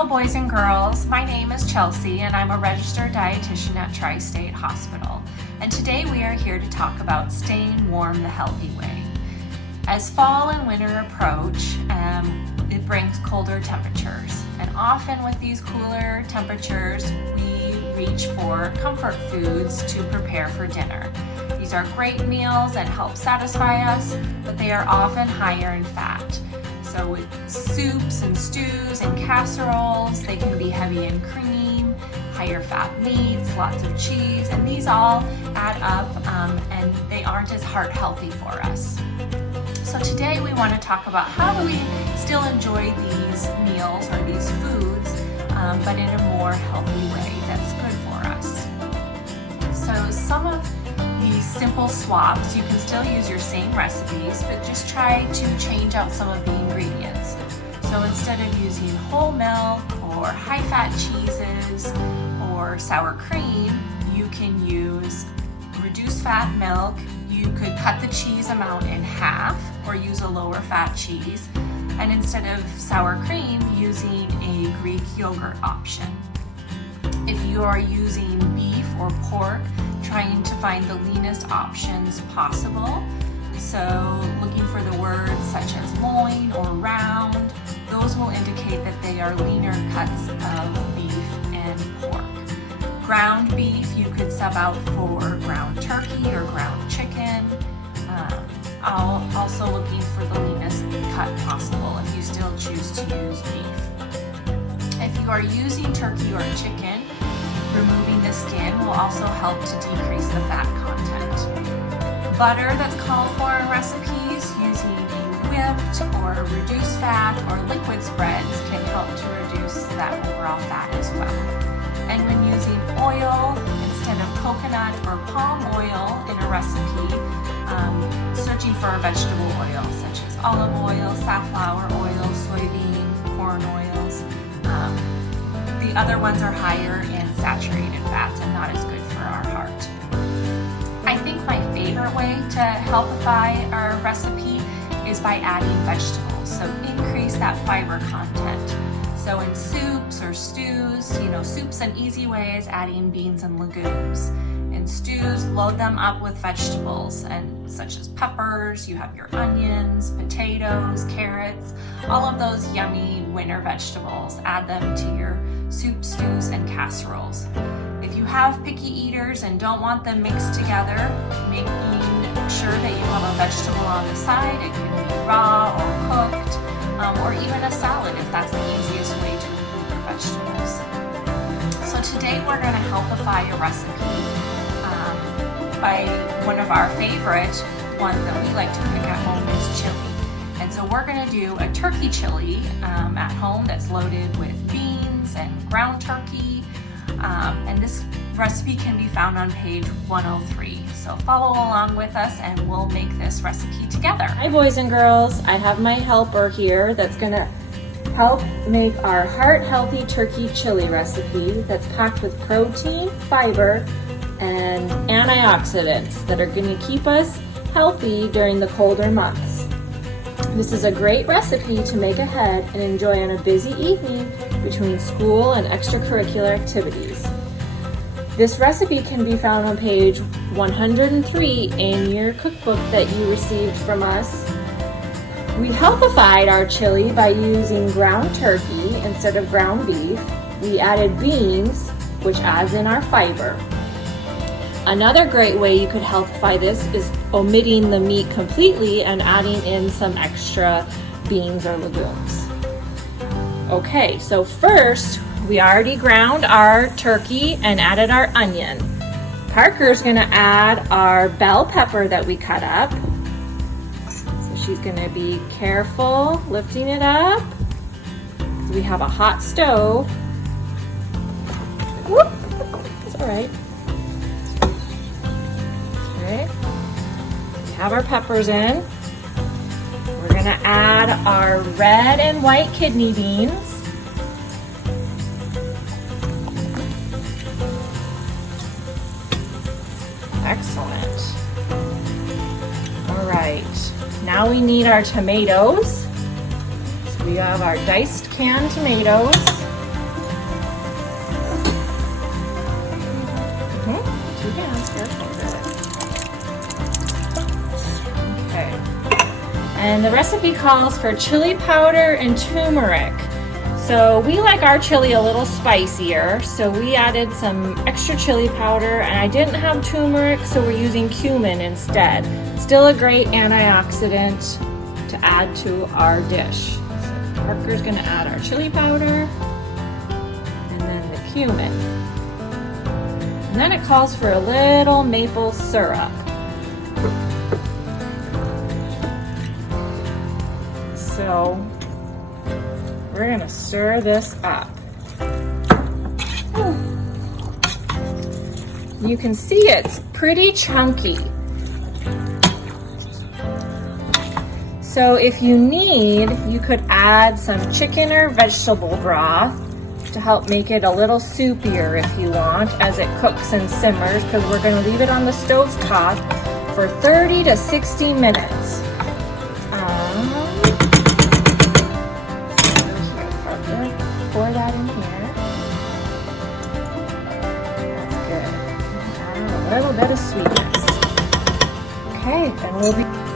Hello boys and girls, my name is Chelsey and I'm a registered dietitian at Tri-State Hospital. And today we are here to talk about staying warm the healthy way. As fall and winter approach, it brings colder temperatures. And often with these cooler temperatures, we reach for comfort foods to prepare for dinner. These are great meals and help satisfy us, but they are often higher in fat. So with soups and stews and casseroles, they can be heavy in cream, higher fat meats, lots of cheese, and these all add up and they aren't as heart healthy for us. So today we want to talk about how do we still enjoy these meals or these foods, but in a more healthy way that's good for us. So some of these simple swaps, you can still use your same recipes, but just try to change out some of the ingredients. So instead of using whole milk or high-fat cheeses or sour cream, you can use reduced fat milk. You could cut the cheese amount in half or use a lower fat cheese. And instead of sour cream, using a Greek yogurt option. If you are using beef or pork, trying to find the leanest options possible. So looking for the words such as loin or round, those will indicate that they are leaner cuts of beef and pork. Ground beef, you could sub out for ground turkey or ground chicken. Also looking for the leanest cut possible if you still choose to use beef. If you are using turkey or chicken, removing the skin will also help to decrease the fat content. Butter that's called for in recipes, using a whipped or reduced fat or liquid spreads can help to reduce that overall fat as well. And when using oil instead of coconut or palm oil in a recipe, searching for a vegetable oil such as olive oil, safflower oil, soybean, corn oils. The other ones are higher in saturated fats and not as good for our heart. I think my favorite way to healthify our recipe is by adding vegetables. So increase that fiber content. So in soups or stews, soup's an easy way is adding beans and legumes. In stews, load them up with vegetables and such as peppers, you have your onions, potatoes, carrots, all of those yummy winter vegetables. Add them to your soup, stews, and casseroles. If you have picky eaters and don't want them mixed together, making sure that you have a vegetable on the side. It can be raw or cooked, or even a salad if that's the easiest way to improve your vegetables. So today we're going to healthify a recipe by one of our favorite ones that we like to pick at home is chili. And so we're going to do a turkey chili at home that's loaded with beans and ground turkey. And this recipe can be found on page 103. So follow along with us and we'll make this recipe together. Hi boys and girls, I have my helper here that's going to help make our heart healthy turkey chili recipe that's packed with protein, fiber, and antioxidants that are going to keep us healthy during the colder months. This is a great recipe to make ahead and enjoy on a busy evening between school and extracurricular activities. This recipe can be found on page 103 in your cookbook that you received from us. We healthified our chili by using ground turkey instead of ground beef. We added beans, which adds in our fiber. Another great way you could healthify this is omitting the meat completely and adding in some extra beans or legumes. Okay, so first, we already ground our turkey and added our onion. Parker's gonna add our bell pepper that we cut up. So she's gonna be careful lifting it up. We have a hot stove. Whoop, it's all right. Okay, we have our peppers in. We're gonna add our red and white kidney beans. Excellent. All right, now we need our tomatoes. So we have our diced canned tomatoes. And the recipe calls for chili powder and turmeric. So we like our chili a little spicier, so we added some extra chili powder, and I didn't have turmeric, so we're using cumin instead. Still a great antioxidant to add to our dish. So Parker's gonna add our chili powder and then the cumin. And then it calls for a little maple syrup. So we're gonna stir this up. You can see it's pretty chunky. So if you need, you could add some chicken or vegetable broth to help make it a little soupier if you want as it cooks and simmers, because we're gonna leave it on the stove top for 30 to 60 minutes. Pour that in here. That's good. Add a little bit of sweetness. Okay, then we'll be